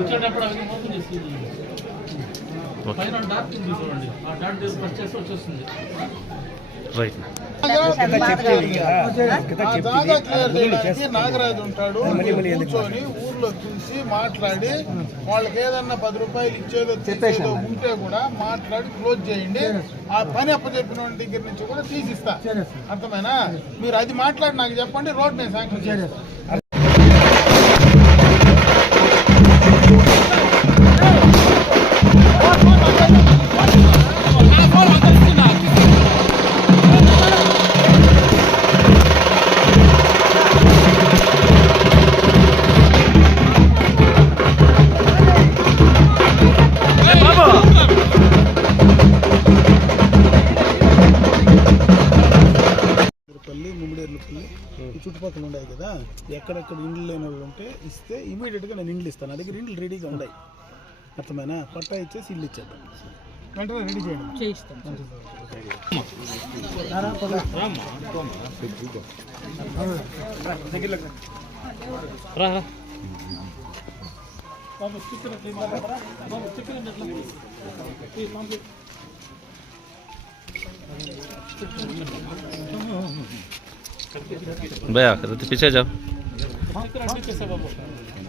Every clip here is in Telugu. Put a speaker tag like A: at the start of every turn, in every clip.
A: వచ్చేటప్పుడు అవి మొత్తం చేసి పైన డాట్ ఉంది చూడండి. ఆ డాట్ వచ్చేస్తుంది.
B: రైట్
C: చేయడానికి నాగరాజు ఉంటాడు. కూర్చొని ఊర్లో చూసి మాట్లాడి వాళ్ళకి ఏదన్నా పది రూపాయలు ఇచ్చేదో తీసేదో ఉంటే కూడా మాట్లాడి క్లోజ్ చేయండి. ఆ పని అప్పచెప్పిన దగ్గర నుంచి కూడా తీసిస్తా. అర్థమైనా? మీరు అది మాట్లాడి నాకు చెప్పండి రోడ్ నేను శాంక్షన్ చేస్తా. ఎక్కడెక్కడ ఇండ్లు లేని వాళ్ళు ఉంటే ఇస్తే ఇమీడియట్గా నేను ఇండ్లు ఇస్తాను. నా దగ్గర ఇండ్లు రెడీగా ఉన్నాయి. అర్థమైనా? పట్టా ఇచ్చేసి ఇల్లు ఇచ్చేద్దాం. వెంటనే రెడీ చేయండి.
B: రా
A: బాబు ఎట్లా ఇవ్వాలి? బాబు స్టిక్కర్ ఎట్లా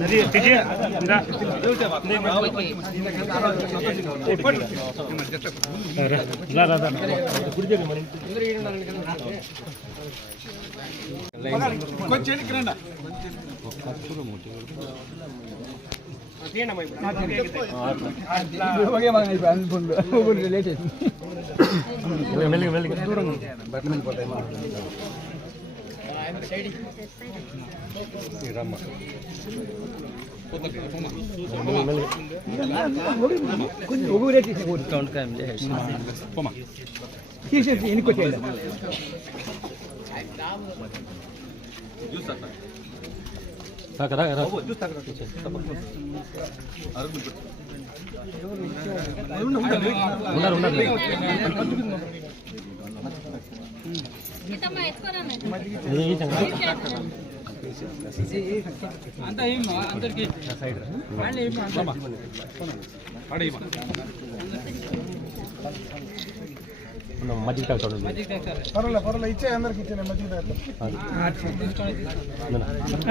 B: ನದಿ ತಿಜೆ ಇಂದ కొంచెం
A: ఎన్నికరండి దూరం బట్టమని
D: పోతాయి ఎత్తుకోరా
C: పర్వాలే పర్వాలే ఇచ్చే అందరికి ఇచ్చే మధ్య ఎన్ని వ్యాపారమా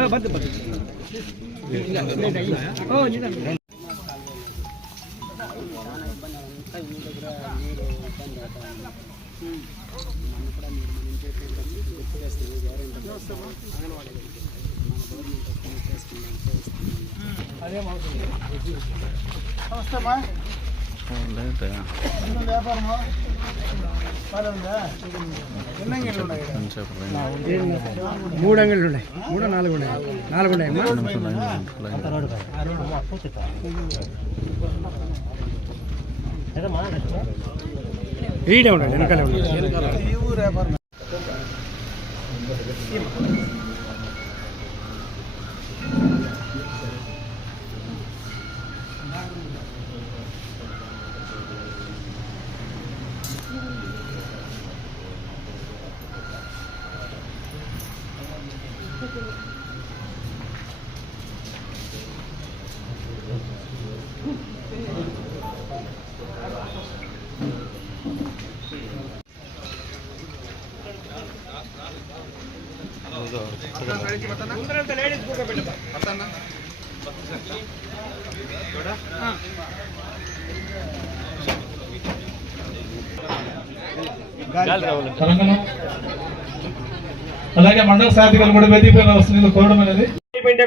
C: బాగా ఉందా ఎన్ని అంగళ్ళు ఉన్నాయి ఈడ?
E: మూడు అంగళ్ళు ఉన్నాయి మూడు నాలుగు ఉన్నాయి నాలుగు ఉన్నాయి అమ్మా ఈడే ఉండండి వెనకాలే ఉండండి
C: ಹಲೋ ಒಂದು ಸಾರಿ
A: ಹೇಳಿ
C: ಮತ್ತನಾ
E: ಮುಂದೆ ಹೇಳ್ತೀನಿ ಲೇಡಿಸ್ ರೂಮ್ಗೆ ಬಿಡಪ್ಪ ಅಂತಣ್ಣ ಮತ್ತ ಸಾರಿ ಇಲ್ಲ ಏಡಾ ಹಾ ಗಾಡಿ. ಚಲ ರ ಓಲ
C: ಚಲಕಲ
A: అలాగే మండల సాధికలు కూడా వేదికపైన వస్తుంది కోరడం అనేది.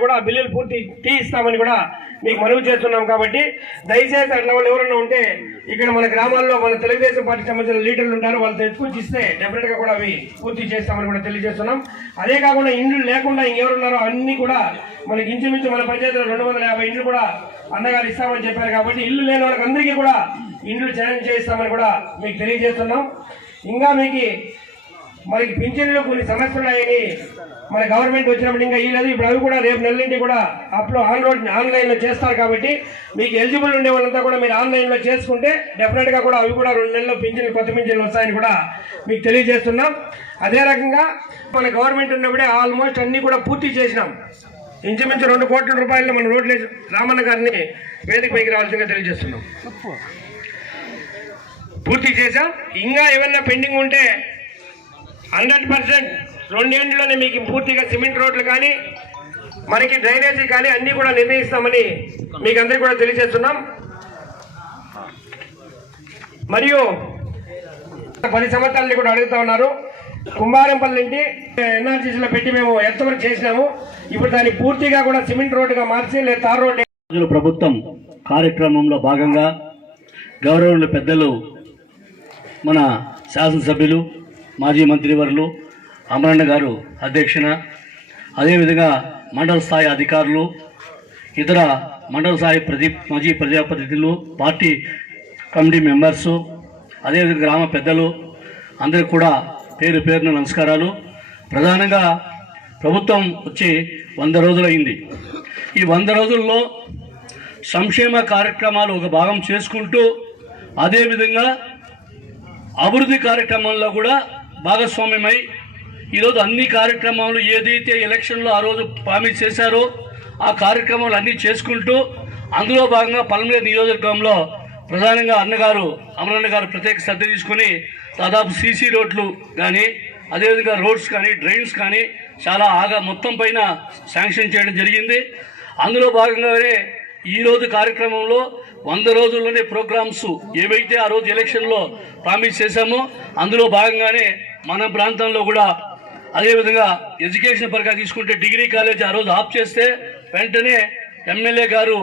E: కూడా ఆ బిల్లులు పూర్తి తీయిస్తామని కూడా మీకు మనవి చేస్తున్నాం కాబట్టి దయచేసి అట్లా వాళ్ళు ఎవరైనా ఉంటే ఇక్కడ మన గ్రామాల్లో మన తెలుగుదేశం పార్టీ సంబంధించిన లీడర్లు ఉంటారు వాళ్ళు తెచ్చుకొచ్చి ఇస్తే డెఫినెట్గా కూడా అవి పూర్తి చేస్తామని కూడా తెలియజేస్తున్నాం. అదే కాకుండా ఇండ్లు లేకుండా ఇంకెవరున్నారో అన్ని కూడా మనకి ఇంచుమించు మన పంచాయతీలో రెండు వందల యాభై ఇండ్లు కూడా అన్నగారు ఇస్తామని చెప్పారు కాబట్టి ఇల్లు లేని వాళ్ళకి అందరికీ కూడా ఇండ్లు చయనం చేయిస్తామని కూడా మీకు తెలియజేస్తున్నాం. ఇంకా మీకు మనకి పింఛన్లో కొన్ని సమస్యలు ఉన్నాయని మన గవర్నమెంట్ వచ్చినప్పుడు ఇంకా ఈ లేదు. ఇప్పుడు అవి కూడా రేపు నెల నుండి కూడా అప్లో ఆన్లోడ్ ఆన్లైన్లో చేస్తారు కాబట్టి మీకు ఎలిజిబుల్ ఉండే వాళ్ళంతా కూడా మీరు ఆన్లైన్లో చేసుకుంటే డెఫినెట్గా కూడా అవి కూడా రెండు నెలల్లో పింఛన్లు కొత్త పింఛన్లు వస్తాయని కూడా మీకు తెలియజేస్తున్నాం. అదే రకంగా మన గవర్నమెంట్ ఉన్నప్పుడే ఆల్మోస్ట్ అన్ని కూడా పూర్తి చేసినాం. ఇంచుమించు రెండు కోట్ల రూపాయలు మన రోడ్లు రామన్న గారిని వేదిక పైకి రావాల్సిందిగా తెలియజేస్తున్నాం. పూర్తి చేశాం. ఇంకా ఏమన్నా పెండింగ్ ఉంటే హండ్రెడ్ పర్సెంట్ రెండేళ్ళలోనే మీకు పూర్తిగా సిమెంట్ రోడ్లు కానీ మనకి డ్రైనేజీ కానీ అన్నీ కూడా నిర్ణయిస్తామని మీకు అందరికీ కూడా తెలియజేస్తున్నాం. మరియు పది సంవత్సరాలని కూడా అడుగుతా ఉన్నారు. కుంభారంపల్లి నుండి ఎన్ఆర్సీసీలో పెట్టి మేము ఎంతవరకు చేసినాము ఇప్పుడు దాన్ని పూర్తిగా కూడా సిమెంట్ రోడ్డుగా మార్చి లేదా తార్
F: రోడ్డు ప్రభుత్వం కార్యక్రమంలో భాగంగా గౌరవనీయులు పెద్దలు మన శాసనసభ్యులు మాజీ మంత్రివర్యులు అమరన్న గారు అధ్యక్షన అదేవిధంగా మండల స్థాయి అధికారులు ఇతర మండల స్థాయి ప్రతి మాజీ ప్రజాప్రతినిధులు పార్టీ కమిటీ మెంబర్సు అదేవిధంగా గ్రామ పెద్దలు అందరికి కూడా పేరు పేరున నమస్కారాలు. ప్రధానంగా ప్రభుత్వం వచ్చి వంద రోజులైంది. ఈ వంద రోజుల్లో సంక్షేమ కార్యక్రమాలు ఒక భాగం చేసుకుంటూ అదేవిధంగా అభివృద్ధి కార్యక్రమాల్లో కూడా భాగస్వామ్యమై ఈరోజు అన్ని కార్యక్రమాలు ఏదైతే ఎలక్షన్లో ఆ రోజు ప్రామిస్ చేశారో ఆ కార్యక్రమాలు అన్నీ చేసుకుంటూ అందులో భాగంగా పల్మనేరు నియోజకవర్గంలో ప్రధానంగా అన్నగారు అమరన్న గారు ప్రత్యేక శ్రద్ధ తీసుకుని దాదాపు సీసీ రోడ్లు కానీ అదేవిధంగా రోడ్స్ కానీ డ్రైన్స్ కానీ చాలా ఆగా మొత్తం పైన శాంక్షన్ చేయడం జరిగింది. అందులో భాగంగానే ఈ రోజు కార్యక్రమంలో వంద రోజుల్లోనే ప్రోగ్రామ్స్ ఏవైతే ఆ రోజు ఎలక్షన్లో ప్రామిస్ చేశామో అందులో భాగంగానే మన ప్రాంతంలో కూడా అదేవిధంగా ఎడ్యుకేషన్ పరంగా తీసుకుంటే డిగ్రీ కాలేజ్ ఆ రోజు ఆఫ్ చేస్తే వెంటనే ఎమ్మెల్యే గారు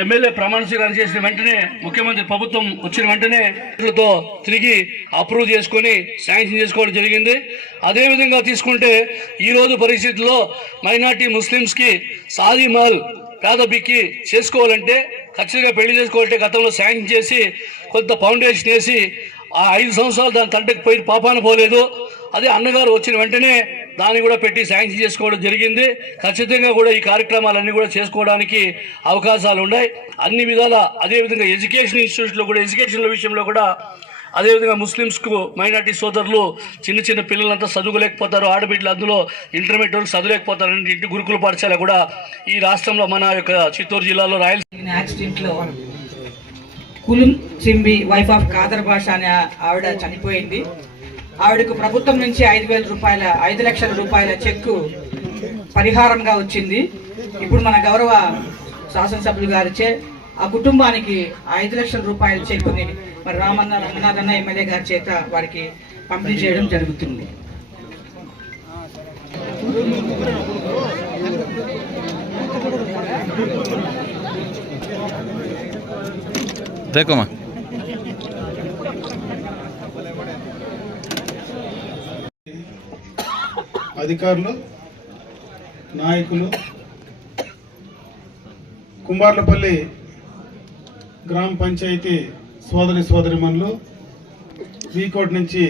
F: ఎమ్మెల్యే ప్రమాణ స్వీకారం చేసిన వెంటనే ముఖ్యమంత్రి ప్రభుత్వం వచ్చిన వెంటనే తిరిగి అప్రూవ్ చేసుకొని శాంక్షన్ చేసుకోవడం జరిగింది. అదేవిధంగా తీసుకుంటే ఈరోజు పరిస్థితుల్లో మైనార్టీ ముస్లిమ్స్కి సాదీ మహల్ పేదబిక్కి చేసుకోవాలంటే ఖచ్చితంగా పెళ్ళి చేసుకోవాలంటే గతంలో శాంక్షన్ చేసి కొంత ఫౌండేషన్ వేసి ఆ ఐదు సంవత్సరాలు దాని తండ్రికి పోయి పాపాన పోలేదు. అదే అన్నగారు వచ్చిన వెంటనే దాన్ని కూడా పెట్టి శాంక్షన్ చేసుకోవడం జరిగింది. ఖచ్చితంగా కూడా ఈ కార్యక్రమాలన్నీ కూడా చేసుకోవడానికి అవకాశాలు ఉన్నాయి. అన్ని విధాల అదేవిధంగా ఎడ్యుకేషన్ ఇన్స్టిట్యూట్లో కూడా ఎడ్యుకేషన్ల విషయంలో కూడా అదేవిధంగా ముస్లిమ్స్కు మైనార్టీ సోదరులు చిన్న చిన్న పిల్లలంతా చదువుకోలేకపోతారు. ఆడబిడ్డలు అందులో ఇంటర్మీడియట్ వరకు చదువులేకపోతారు ఇంటి గురుకుల పాఠశాల కూడా ఈ రాష్ట్రంలో మన యొక్క చిత్తూరు జిల్లాలో రాయలసీమ
G: యాక్సిడెంట్లో కులుం చింబి వైఫ్ ఆఫ్ కాదర్ భాష అనే ఆవిడ చనిపోయింది. ఆవిడకు ప్రభుత్వం నుంచి ఐదు వేల రూపాయల ఐదు లక్షల రూపాయల చెక్కు పరిహారంగా వచ్చింది. ఇప్పుడు మన గౌరవ శాసనసభ్యులు గారిచే ఆ కుటుంబానికి ఐదు లక్షల రూపాయల చెక్కుని మరి రామన్న రంగనాథన్న ఎమ్మెల్యే గారి చేత వారికి పంపిణీ చేయడం జరుగుతుంది.
B: దేకోమా
C: అధికారులు నాయకులు కుంబార్లపల్లి గ్రామ పంచాయతీ సోదరి సోదరిమణులు వీకోట్ నుంచి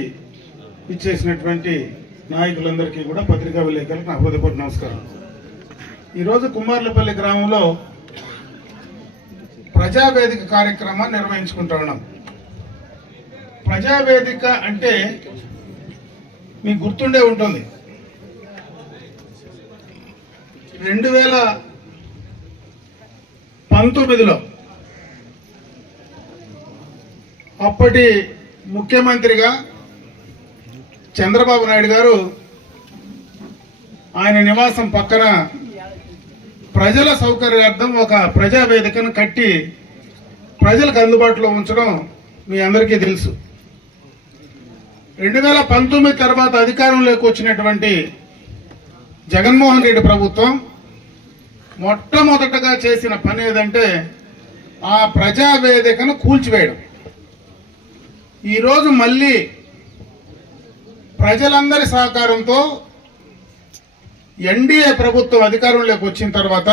C: ఇచ్చేసినటువంటి నాయకులందరికీ కూడా పత్రికా విలేకరులకు నా హృదయపూర్వక నమస్కారం. ఈరోజు కుమార్లపల్లి గ్రామంలో ప్రజావేదిక కార్యక్రమాన్ని నిర్వహించుకుంటా ఉన్నాం. ప్రజావేదిక అంటే మీకు గుర్తుండే ఉంటుంది. రెండు వేల పంతొమ్మిదిలో అప్పటి ముఖ్యమంత్రిగా చంద్రబాబు నాయుడు గారు ఆయన నివాసం పక్కన ప్రజల సౌకర్యార్థం ఒక ప్రజావేదికను కట్టి ప్రజలకు అందుబాటులో ఉంచడం మీ అందరికీ తెలుసు. రెండు వేల పంతొమ్మిది తర్వాత అధికారంలోకి వచ్చినటువంటి జగన్మోహన్ రెడ్డి ప్రభుత్వం మొట్టమొదటగా చేసిన పని ఏదంటే ఆ ప్రజావేదికను కూల్చివేయడం. ఈరోజు మళ్ళీ ప్రజలందరి సహకారంతో ఎన్డీఏ ప్రభుత్వం అధికారంలోకి వచ్చిన తర్వాత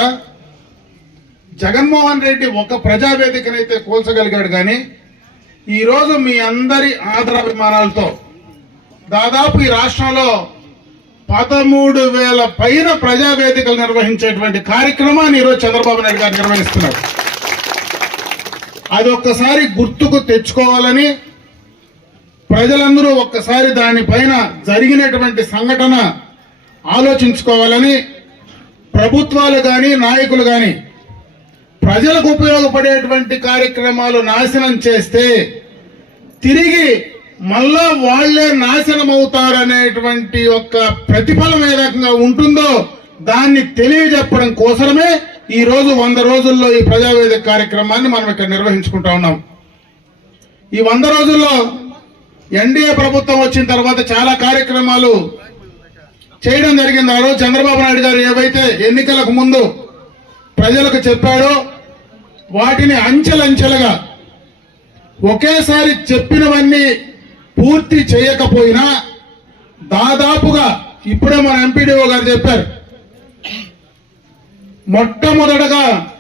C: జగన్మోహన్ రెడ్డి ఒక ప్రజావేదికనైతే కూల్చగలిగాడు కానీ ఈరోజు మీ అందరి ఆదరాభిమానాలతో దాదాపు ఈ రాష్ట్రంలో పదమూడు వేల పైన ప్రజావేదికలు నిర్వహించేటువంటి కార్యక్రమాన్ని ఈరోజు చంద్రబాబు నాయుడు గారు నిర్వహిస్తున్నారు. అది ఒక్కసారి గుర్తుకు తెచ్చుకోవాలని ప్రజలందరూ ఒక్కసారి దానిపైన జరిగినటువంటి సంఘటన ఆలోచించుకోవాలని ప్రభుత్వాలు కానీ నాయకులు కానీ ప్రజలకు ఉపయోగపడేటువంటి కార్యక్రమాలు నాశనం చేస్తే తిరిగి మళ్ళా వాళ్ళే నాశనం అవుతారనేటువంటి ఒక ప్రతిఫలం ఏ రకంగా ఉంటుందో దాన్ని తెలియజెప్పడం కోసమే ఈ రోజు వంద రోజుల్లో ఈ ప్రజావేదిక కార్యక్రమాన్ని మనం ఇక్కడ నిర్వహించుకుంటా ఉన్నాం. ఈ వంద రోజుల్లో ఎన్డీఏ ప్రభుత్వం వచ్చిన తర్వాత చాలా కార్యక్రమాలు చేయడం జరిగింది. ఆ రోజు చంద్రబాబు నాయుడు గారు ఏవైతే ఎన్నికలకు ముందు ప్రజలకు చెప్పాడో వాటిని అంచెలంచెలుగా ఒకేసారి చెప్పినవన్నీ పూర్తి చేయకపోయినా దాదాపుగా ఇప్పుడే మన ఎంపీడీఓ గారు చెప్పారు. మొట్టమొదటగా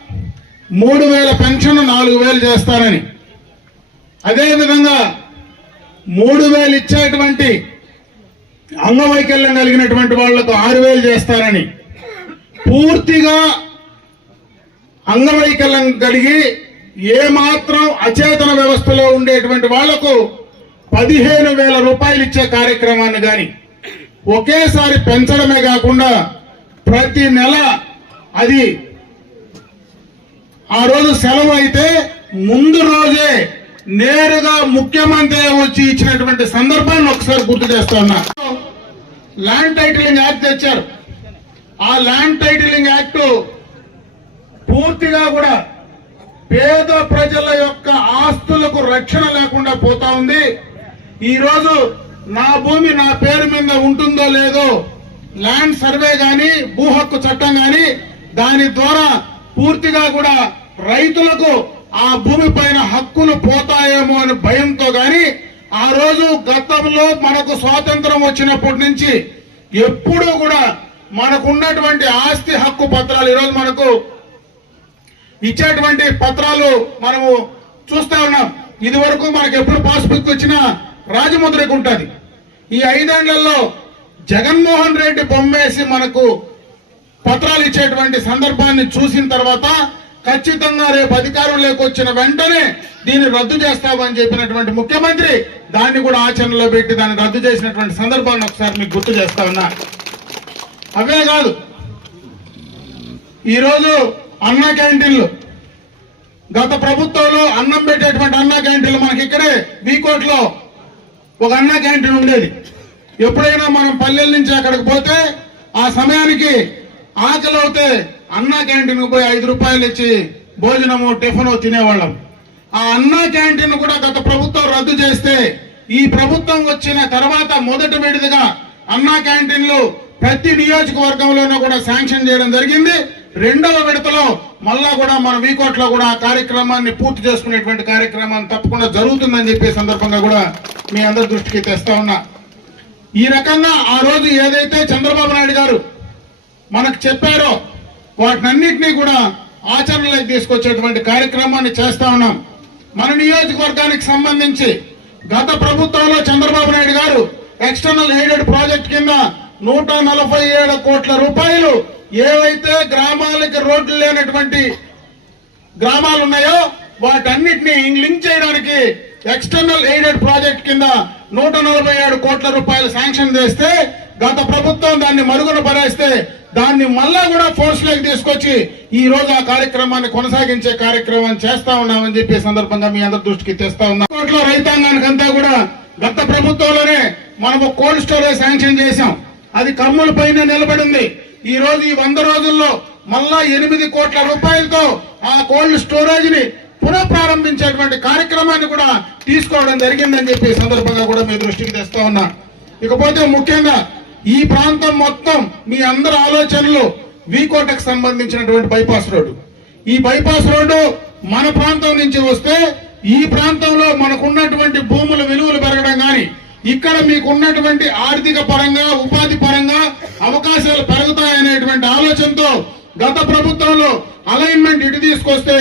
C: మూడు వేల పెన్షన్ నాలుగు వేలు చేస్తానని. అదేవిధంగా మూడు వేలు ఇచ్చేటువంటి అంగవైకల్యం కలిగినటువంటి వాళ్ళకు ఆరు వేలు చేస్తారని పూర్తిగా అంగవైకల్యం కలిగి ఏ మాత్రం అచేతన వ్యవస్థలో ఉండేటువంటి వాళ్ళకు పదిహేను వేల రూపాయలు ఇచ్చే కార్యక్రమాన్ని కానీ ఒకేసారి పెంచడమే కాకుండా ప్రతి నెల అది ఆ రోజు సెలవు అయితే ముందు రోజే నేరుగా ముఖ్యమంత్రి వచ్చి ఇచ్చినటువంటి సందర్భాన్ని ఒకసారి గుర్తు చేస్తున్నా ల్యాండ్ టైటిలింగ్ యాక్ట్ తెచ్చారు. ఆ ల్యాండ్ టైటిలింగ్ యాక్ట్ పూర్తిగా కూడా పేద ప్రజల యొక్క ఆస్తులకు రక్షణ లేకుండా పోతా ఉంది. ఈ రోజు నా భూమి నా పేరు మీద ఉంటుందో లేదో ల్యాండ్ సర్వే కానీ భూ హక్కు చట్టం కానీ దాని ద్వారా పూర్తిగా కూడా రైతులకు ఆ భూమి పైన హక్కులు పోతాయేమో అని భయంతో గాని ఆ రోజు గతంలో మనకు స్వాతంత్రం వచ్చినప్పటి నుంచి ఎప్పుడూ కూడా మనకున్నటువంటి ఆస్తి హక్కు పత్రాలు ఈరోజు మనకు ఇచ్చేటువంటి పత్రాలు మనము చూస్తా ఉన్నాం. ఇది వరకు మనకు ఎప్పుడు పాస్బుక్ వచ్చినా రాజముద్రకు ఉంటుంది. ఈ ఐదేళ్ళలో జగన్మోహన్ రెడ్డి బొమ్మేసి మనకు పత్రాలు ఇచ్చేటువంటి సందర్భాన్ని చూసిన తర్వాత ఖచ్చితంగా రేపు అధికారంలోకి వచ్చిన వెంటనే దీన్ని రద్దు చేస్తామని చెప్పినటువంటి ముఖ్యమంత్రి దాన్ని కూడా ఆచరణలో పెట్టి దాన్ని రద్దు చేసినటువంటి సందర్భాన్ని ఒకసారి మీకు గుర్తు చేస్తా ఉన్నా. అవే కాదు. ఈరోజు అన్న క్యాంటీన్లు. గత ప్రభుత్వంలో అన్నం పెట్టేటువంటి అన్న క్యాంటీన్లు మనకి ఇక్కడే వీకోట్లో ఒక అన్న క్యాంటీన్ ఉండేది. ఎప్పుడైనా మనం పల్లెల నుంచి అక్కడికి పోతే ఆ సమయానికి ఆకలి అవుతే అన్నా క్యాంటీన్కి పోయి ఐదు రూపాయలు ఇచ్చి భోజనము టిఫిన్ తినేవాళ్ళం. ఆ అన్నా క్యాంటీన్ కూడా గత ప్రభుత్వం రద్దు చేస్తే ఈ ప్రభుత్వం వచ్చిన తర్వాత మొదటి విడిదిగా అన్నా క్యాంటీన్లు ప్రతి నియోజకవర్గంలోనూ కూడా శాంక్షన్ చేయడం జరిగింది. రెండవ విడతలో మళ్ళా కూడా మన వీకోట్లో కూడా ఆ కార్యక్రమాన్ని పూర్తి చేసుకునేటువంటి కార్యక్రమం తప్పకుండా జరుగుతుందని చెప్పే సందర్భంగా కూడా మీ అందరి దృష్టికి తెస్తా ఉన్నా. ఈ రకంగా ఆ రోజు ఏదైతే చంద్రబాబు నాయుడు గారు మనకు చెప్పారో వాటినన్నింటినీ కూడా ఆచరణలోకి తీసుకొచ్చేటువంటి కార్యక్రమాన్ని చేస్తా ఉన్నాం. మన నియోజకవర్గానికి సంబంధించి గత ప్రభుత్వంలో చంద్రబాబు నాయుడు గారు ఎక్స్టర్నల్ ఎయిడెడ్ ప్రాజెక్ట్ కింద నూట నలభై ఏడు కోట్ల రూపాయలు ఏవైతే గ్రామాలకి రోడ్లు లేనటువంటి గ్రామాలు ఉన్నాయో వాటన్నిటిని లింక్ చేయడానికి ఎక్స్టర్నల్ ఎయిడెడ్ ప్రాజెక్ట్ కింద నూట నలభై ఏడు కోట్ల రూపాయలు శాంక్షన్ చేస్తే గత ప్రభుత్వం దాన్ని మరుగున పరేస్తే దాన్ని మళ్ళా కూడా ఫోర్స్లోకి తీసుకొచ్చి ఈ రోజు ఆ కార్యక్రమాన్ని కొనసాగించే కార్యక్రమం చేస్తా ఉన్నామని చెప్పి సందర్భంగా మీ అందరి దృష్టికి తెస్తా ఉన్నాం. కోట్ల రైతాంగానికి అంతా కూడా గత ప్రభుత్వంలోనే మనము కోల్డ్ స్టోరేజ్ శాంక్షన్ చేశాం. అది కమ్ముల పైన నిలబడింది. ఈ రోజు ఈ వంద రోజుల్లో మళ్ళా ఎనిమిది కోట్ల రూపాయలతో ఆ కోల్డ్ స్టోరేజ్ని పునః ప్రారంభించేటువంటి కార్యక్రమాన్ని కూడా తీసుకోవడం జరిగిందని చెప్పి సందర్భంగా కూడా మీ దృష్టికి తెస్తా ఉన్నా. ఇకపోతే ముఖ్యంగా ఈ ప్రాంతం మొత్తం మీ అందరి ఆలోచనలు వీకోటకు సంబంధించినటువంటి బైపాస్ రోడ్డు. ఈ బైపాస్ రోడ్డు మన ప్రాంతం నుంచి వస్తే ఈ ప్రాంతంలో మనకున్నటువంటి భూముల విలువలు పెరగడం కానీ ఇక్కడ మీకున్నటువంటి ఆర్థిక పరంగా ఉపాధి పరంగా అవకాశాలు పెరుగుతాయనేటువంటి ఆలోచనతో గత ప్రభుత్వంలో అలైన్మెంట్ ఇటు తీసుకొస్తే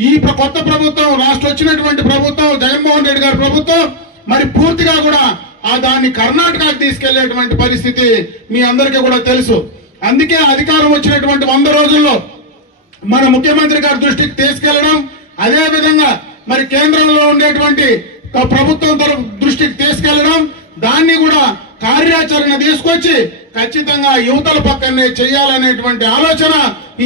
C: ఈ ప్ర- కొత్త ప్రభుత్వం రాష్ట్ర వచ్చినటువంటి ప్రభుత్వం జగన్మోహన్ రెడ్డి గారి ప్రభుత్వం మరి పూర్తిగా కూడా ఆ దాన్ని కర్ణాటకకు తీసుకెళ్ళేటువంటి పరిస్థితి మీ అందరికీ కూడా తెలుసు. అందుకే అధికారం వచ్చినటువంటి వంద రోజుల్లో మన ముఖ్యమంత్రి గారి దృష్టికి తీసుకెళ్ళడం అదే విధంగా మరి కేంద్రంలో ఉండేటువంటి ప్రభుత్వం తరపు దృష్టికి తీసుకెళ్ళడం దాన్ని కూడా కార్యాచరణ తీసుకొచ్చి ఖచ్చితంగా యువతల పక్కనే చేయాలనేటువంటి ఆలోచన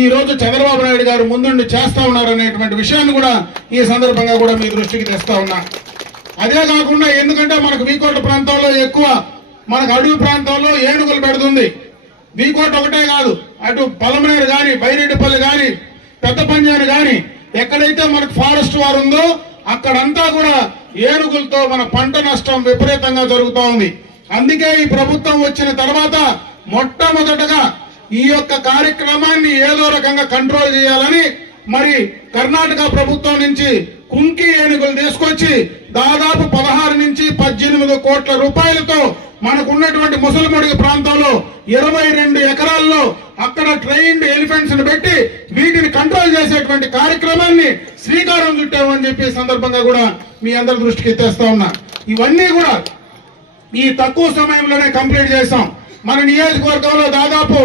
C: ఈ రోజు చంద్రబాబు నాయుడు గారు ముందుండి చేస్తా ఉన్నారనేటువంటి విషయాన్ని కూడా ఈ సందర్భంగా కూడా మీ దృష్టికి తెస్తా ఉన్నా. అదే కాకుండా ఎందుకంటే మనకు వీకోట ప్రాంతంలో ఎక్కువ మనకు అడవి ప్రాంతంలో ఏనుగులు పెడుతుంది. వీకోట ఒకటే కాదు అటు పలమనేరు గాని బైరెడ్డిపల్లి గాని పెద్ద పంజాని గాని ఎక్కడైతే మనకు ఫారెస్ట్ వారు ఉందో అక్కడంతా కూడా ఏనుగులతో మన పంట నష్టం విపరీతంగా జరుగుతూ ఉంది. అందుకే ఈ ప్రభుత్వం వచ్చిన తర్వాత మొట్టమొదటగా ఈ యొక్క కార్యక్రమాన్ని ఏదో రకంగా కంట్రోల్ చేయాలని మరి కర్ణాటక ప్రభుత్వం నుంచి కుంకి ఏనుగులు తీసుకొచ్చి దాదాపు పదహారు నుంచి పద్దెనిమిది కోట్ల రూపాయలతో మనకున్నటువంటి ముసలిమడుగు ప్రాంతంలో ఇరవై రెండు ఎకరాల్లో అక్కడ ట్రైన్డ్ ఎలిఫెంట్స్ పెట్టి వీటిని కంట్రోల్ చేసేటువంటి కార్యక్రమాన్ని శ్రీకారం చుట్టామని చెప్పి సందర్భంగా కూడా మీ అందరి దృష్టికి తెస్తా ఉన్నా. ఇవన్నీ కూడా ఈ తక్కువ సమయంలోనే కంప్లీట్ చేసాం మన నియోజకవర్గంలో దాదాపు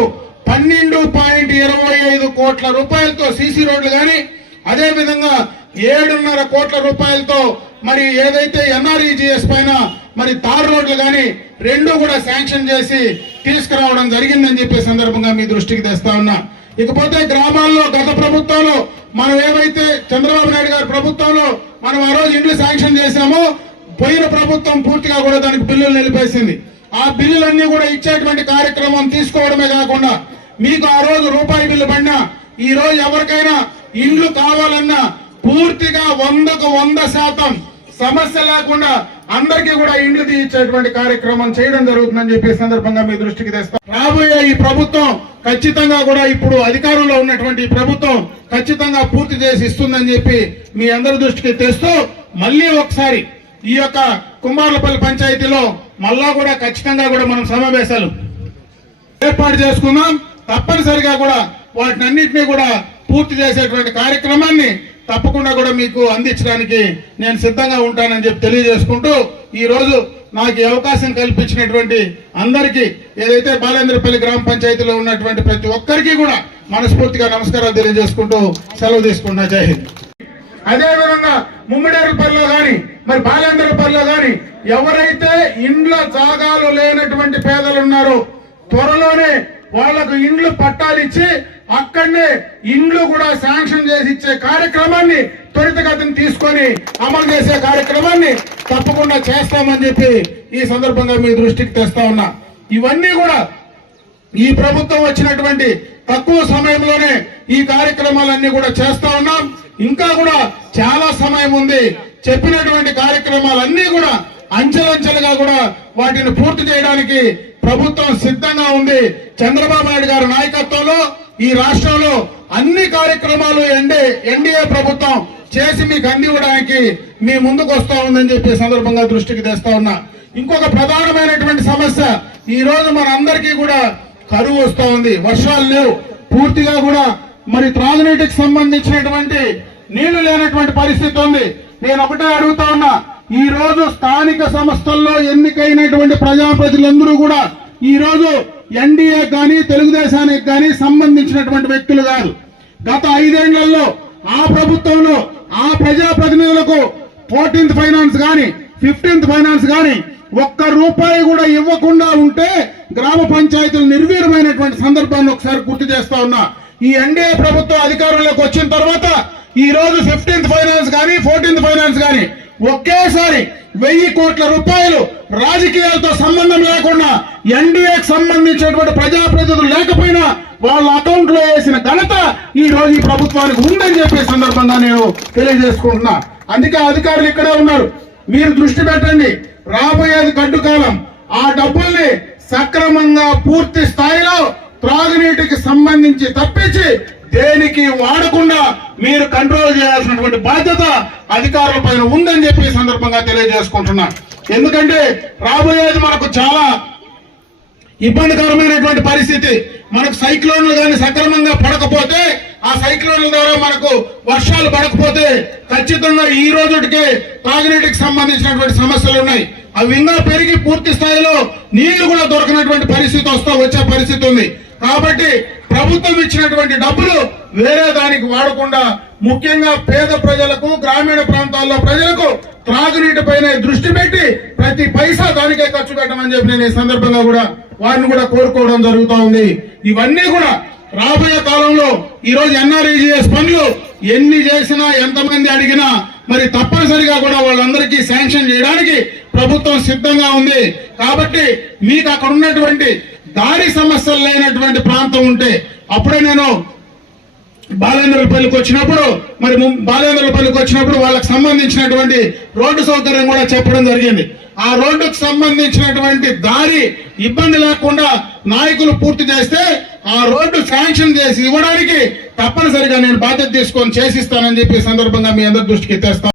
C: పన్నెండు పాయింట్ ఇరవై ఐదు కోట్ల రూపాయలతో సీసీ రోడ్లు కానీ అదే విధంగా ఏడున్నర కోట్ల రూపాయలతో మరి ఏదైతే ఎన్ఆర్ఈజిఎస్ పైన మరి తార్ రోడ్లు కానీ రెండు కూడా శాంక్షన్ చేసి తీసుకురావడం జరిగిందని చెప్పే సందర్భంగా మీ దృష్టికి తెస్తా ఉన్నా. ఇకపోతే గ్రామాల్లో గత ప్రభుత్వంలో మనం ఏవైతే చంద్రబాబు నాయుడు గారి ప్రభుత్వంలో మనం ఆ రోజు ఇండ్లు శాంక్షన్ చేశామో పోయిన ప్రభుత్వం పూర్తిగా కూడా దానికి బిల్లులు నిలిపేసింది. ఆ బిల్లులన్నీ కూడా ఇచ్చేటువంటి కార్యక్రమం తీసుకోవడమే కాకుండా మీకు ఆ రోజు రూపాయి బిల్లు పడినా ఈ రోజు ఎవరికైనా ఇండ్లు కావాలన్నా పూర్తిగా వందకు వంద శాతం సమస్య లేకుండా అందరికీ కూడా ఇండ్లు తీయించేటువంటి కార్యక్రమం చేయడం జరుగుతుందని చెప్పి సందర్భంగా మీ దృష్టికి తెస్తాం రాబోయే ఈ ప్రభుత్వం ఖచ్చితంగా కూడా ఇప్పుడు అధికారంలో ఉన్నటువంటి ప్రభుత్వం ఖచ్చితంగా పూర్తి చేసి ఇస్తుందని చెప్పి మీ అందరి దృష్టికి తెస్తూ మళ్ళీ ఒకసారి ఈ యొక్క కుమార్లపల్లి పంచాయతీలో మళ్ళా కూడా ఖచ్చితంగా కూడా మనం సమావేశాలు ఏర్పాటు చేసుకుందాం. తప్పనిసరిగా కూడా వాటిని అన్నింటినీ కూడా పూర్తి చేసేటువంటి కార్యక్రమాన్ని తప్పకుండా కూడా మీకు అందించడానికి నేను సిద్ధంగా ఉంటానని చెప్పి తెలియజేసుకుంటూ ఈరోజు నాకు అవకాశం కల్పించినటువంటి అందరికీ ఏదైతే బాలేంద్రపల్లి గ్రామ పంచాయతీలో ఉన్నటువంటి ప్రతి ఒక్కరికి కూడా మనస్ఫూర్తిగా నమస్కారాలు తెలియజేసుకుంటూ సెలవు తీసుకుంటున్నా. జై హింద్. అదేవిధంగా ముమ్మిడేరుపల్లిలో కానీ మరి బాలేంద్రపల్లిలో కానీ ఎవరైతే ఇండ్ల జాగాలు లేనటువంటి పేదలు ఉన్నారో త్వరలోనే వాళ్ళకు ఇండ్లు పట్టాలిచ్చి అక్కడనే ఇండ్లు కూడా శాంక్షన్ చేసి ఇచ్చే కార్యక్రమాన్ని త్వరితగతిని తీసుకొని అమలు చేసే కార్యక్రమాన్ని తప్పకుండా చేస్తామని చెప్పి ఈ సందర్భంగా మీ దృష్టికి తెస్తా ఉన్నా. ఇవన్నీ కూడా ఈ ప్రభుత్వం వచ్చినటువంటి తక్కువ సమయంలోనే ఈ కార్యక్రమాలన్నీ కూడా చేస్తా ఉన్నాం. ఇంకా కూడా చాలా సమయం ఉంది. చెప్పినటువంటి కార్యక్రమాలన్నీ కూడా అంచెలంచెలుగా కూడా వాటిని పూర్తి చేయడానికి ప్రభుత్వం సిద్ధంగా ఉంది. చంద్రబాబు నాయుడు గారి నాయకత్వంలో ఈ రాష్ట్రంలో అన్ని కార్యక్రమాలు ఎండే ఎన్డీఏ ప్రభుత్వం చేసి మీకు అందివ్వడానికి మీ ముందుకు వస్తా ఉందని చెప్పి సందర్భంగా దృష్టికి తెస్తా ఉన్నా. ఇంకొక ప్రధానమైనటువంటి సమస్య ఈ రోజు మన అందరికీ కూడా కరువు వస్తూ ఉంది. వర్షాలు లేవు. పూర్తిగా కూడా మరి త్రాగునీటికి సంబంధించినటువంటి నీళ్ళు లేనటువంటి పరిస్థితి ఉంది. నేను ఒకటే అడుగుతా ఉన్నా ఈ రోజు స్థానిక సంస్థల్లో ఎన్నికైనటువంటి ప్రజాప్రతినిధులందరూ కూడా ఈరోజు ఎన్డీఏ కానీ తెలుగుదేశానికి కానీ సంబంధించినటువంటి వ్యక్తులు కాదు. గత ఐదేళ్ళలో ఆ ప్రభుత్వంలో ఆ ప్రజాప్రతినిధులకు ఫోర్టీన్త్ ఫైనాన్స్ కానీ ఫిఫ్టీన్త్ ఫైనాన్స్ కానీ ఒక్క రూపాయి కూడా ఇవ్వకుండా ఉంటే గ్రామ పంచాయతీలు నిర్వీర్యమైనటువంటి సందర్భాన్ని ఒకసారి గుర్తు చేస్తా ఉన్నా. ఈ ఎన్డీఏ ప్రభుత్వం అధికారంలోకి వచ్చిన తర్వాత ఈ రోజు ఫిఫ్టీన్త్ ఫైనాన్స్ కానీ ఫోర్టీన్త్ ఫైనాన్స్ కానీ ఒకేసారి వెయ్యి కోట్ల రూపాయలు రాజకీయాలతో సంబంధం లేకుండా ఎన్డీఏకి సంబంధించినటువంటి ప్రజాప్రతినిధులు లేకపోయినా వాళ్ళ అకౌంట్లో వేసిన ఘనత ఈ రోజు ఈ ప్రభుత్వానికి ఉందని చెప్పే సందర్భంగా నేను తెలియజేసుకుంటున్నా. అందుకే అధికారులు ఇక్కడే ఉన్నారు. మీరు దృష్టి పెట్టండి. రాబోయేది గడ్డు కాలం. ఆ డబ్బుల్ని సక్రమంగా పూర్తి స్థాయిలో త్రాగునీటికి సంబంధించి తప్పించి దేనికి వాడకుండా మీరు కంట్రోల్ చేయాల్సినటువంటి బాధ్యత అధికారుల పైన ఉందని చెప్పి సందర్భంగా తెలియజేసుకుంటున్నా. ఎందుకంటే రాబోయేది మనకు చాలా ఇబ్బందికరమైనటువంటి పరిస్థితి. మనకు సైక్లోన్లు కానీ సక్రమంగా పడకపోతే ఆ సైక్లోన్ల ద్వారా మనకు వర్షాలు పడకపోతే ఖచ్చితంగా ఈ రోజుటికే తాగునీటికి సంబంధించినటువంటి సమస్యలు ఉన్నాయి. అవి ఇంకా పెరిగి పూర్తి స్థాయిలో నీళ్ళు కూడా దొరకనటువంటి పరిస్థితి వస్తా వచ్చే పరిస్థితి ఉంది. కాబట్టి ప్రభుత్వం ఇచ్చినటువంటి డబ్బులు వేరే దానికి వాడకుండా ముఖ్యంగా పేద ప్రజలకు గ్రామీణ ప్రాంతాల్లో ప్రజలకు త్రాగునీటి పైన దృష్టి పెట్టి ప్రతి పైసా దానికే ఖర్చు పెట్టమని చెప్పి నేను ఈ సందర్భంగా కూడా వారిని కూడా కోరుకోవడం జరుగుతూ ఉంది. ఇవన్నీ కూడా రాబోయే కాలంలో ఈ రోజు ఎన్ఆర్ఈజీఎస్ పనులు ఎన్ని చేసినా ఎంతమంది అడిగినా మరి తప్పనిసరిగా కూడా వాళ్ళందరికీ శాంక్షన్ చేయడానికి ప్రభుత్వం సిద్ధంగా ఉంది. కాబట్టి మీకు అక్కడ ఉన్నటువంటి దారి సమస్యలు లేనటువంటి ప్రాంతం ఉంటే అప్పుడే నేను బాలేంద్రపల్లికి వచ్చినప్పుడు మరి బాలేంద్రపల్లికి వచ్చినప్పుడు వాళ్ళకి సంబంధించినటువంటి రోడ్డు సౌకర్యం కూడా చెప్పడం జరిగింది. ఆ రోడ్డుకు సంబంధించినటువంటి దారి ఇబ్బంది లేకుండా నాయకులు పూర్తి చేస్తే ఆ రోడ్డు శాంక్షన్ చేసి ఇవ్వడానికి తప్పనిసరిగా నేను బాధ్యత తీసుకొని చేసిస్తానని చెప్పి సందర్భంగా మీ అందరి దృష్టికి తెస్తాను